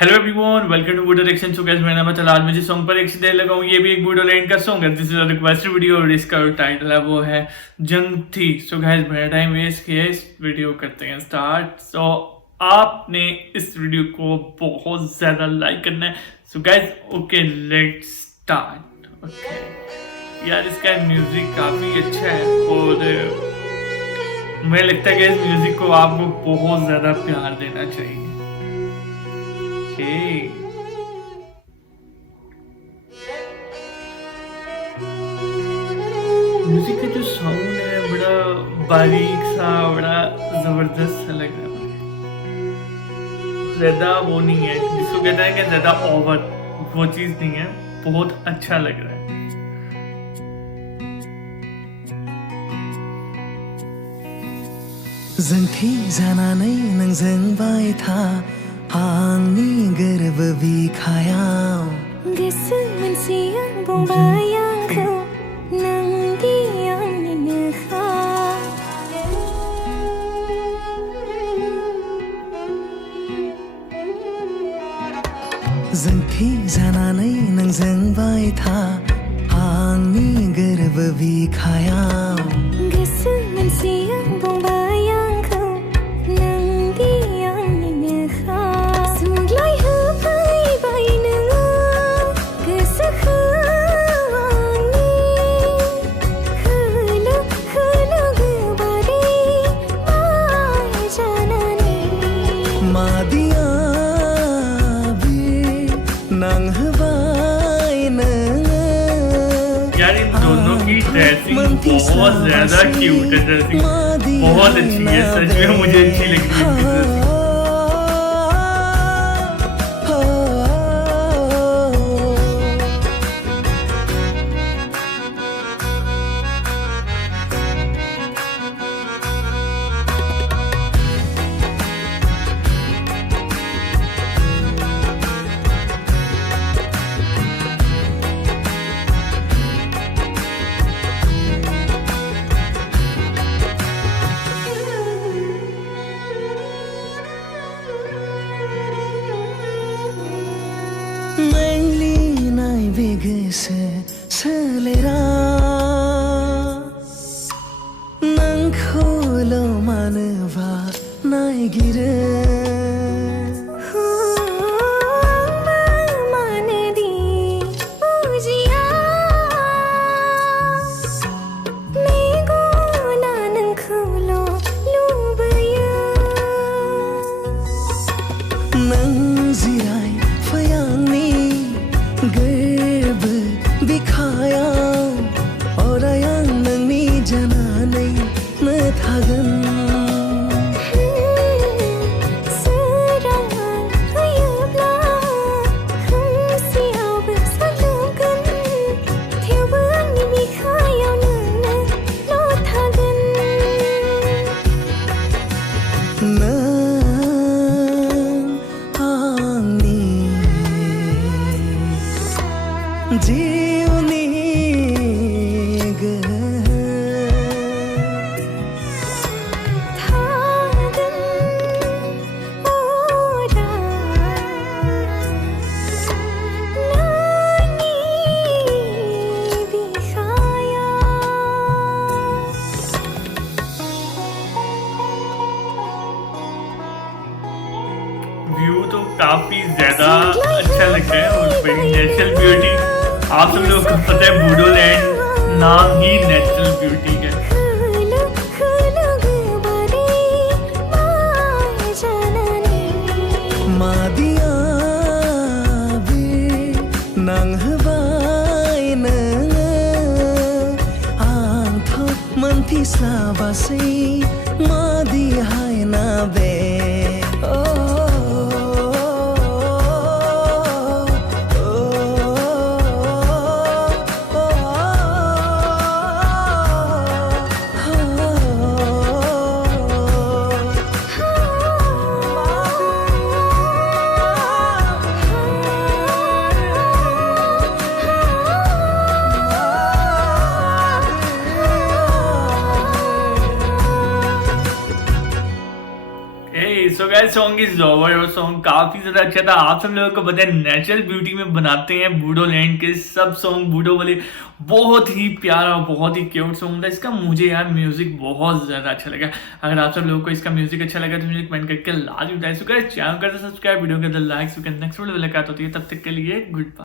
Hello everyone, welcome to video reaction. So guys, मेरा नाम है चला। आज मुझे सॉन्ग पर एक देर लगाऊं। ये भी एक वीडियो लाइन का सॉन्ग है। This is a requested video और इसका टाइटल है वो है जंग थी। सो गाइस, मेरा टाइम वेस्ट किया, इस वीडियो करते हैं स्टार्ट। सो आपने इस वीडियो को बहुत ज्यादा लाइक करना है। So guys, okay let's start. Okay यार, इसका म्यूजिक काफी अच्छा है और मुझे लगता है कि इस म्यूजिक को आपको बहुत ज्यादा प्यार देना चाहिए। म्यूजिक का जो साउंड है बड़ा बारीक सा, बड़ा जबरदस्त सा लग रहा है। ज्यादा वो नहीं है जिसको कहते हैं कि ज्यादा ओवर, वो चीज नहीं है। बहुत अच्छा लग रहा है। जोंथि जानानै नोंजों बायथा आंनि गोरबो बिखायाव गोसो मोनसेया बुंबाय आंखौ नोंदि आंनिनोखा। जोंथि जानानै नोंजों बायथा आंनि गोरबो बिखायाव गोसो मोनसेया बुंबाय आंखौ नोंदि आंनिनोखा। सुग्लाय होफैबाय नोङो गोसोखौ आंनि होलो होलो गोबारै बायजानानै मादिया नांहोबाय नोङो। यार, इन दोनों की ड्रेसिंग बहुत ज्यादा क्यूट है। ड्रेसिंग बहुत अच्छी है, सच में मुझे अच्छी लग रही है इनकी ड्रेसिंग। मेंग्लिनाय बे गोसो सोलेरा नोंखौल' मानोबा नायगिरो। मानोदि बुजिया मेगना नोंखौल' लुबैयो। नों जिराय फै आंनि गोरबो बिखायाव अराय आं नोंनि जानानैनो थागोन। जीवनी थागोन अरा नोंनि बिखायाव। व्यू तो काफी ज्यादा अच्छा लग रहा है और बड़ी नेचुरल ब्यूटी। आप सब लोग को पता है बूडोलैंड नाम ही नेचुरल ब्यूटी है। होलो होलो गोबारै बायजानानै मादिया बे नांहोबाय नोङो आंथ' मोनथिस्लाबासै मादिहाय ना बे। Song is over. और सॉन्ग काफी ज्यादा अच्छा था। आप सब लोगों को पता है नेचुरल ब्यूटी में बनाते हैं बूडो लैंड के सब सॉन्ग बूडो वाले। बहुत ही प्यारा बहुत ही क्यूट सॉन्ग था इसका। मुझे यार म्यूजिक बहुत ज्यादा अच्छा लगा। अगर आप सब लोगों को इसका म्यूजिक अच्छा लगा तो मुझे कमेंट करके लाजमी बताइए। चैनल कर सब्सक्राइब, वीडियो के अंदर लाइक। नेक्स्ट वीडियो मुलाकात होती है, तब तक के लिए गुड बाय।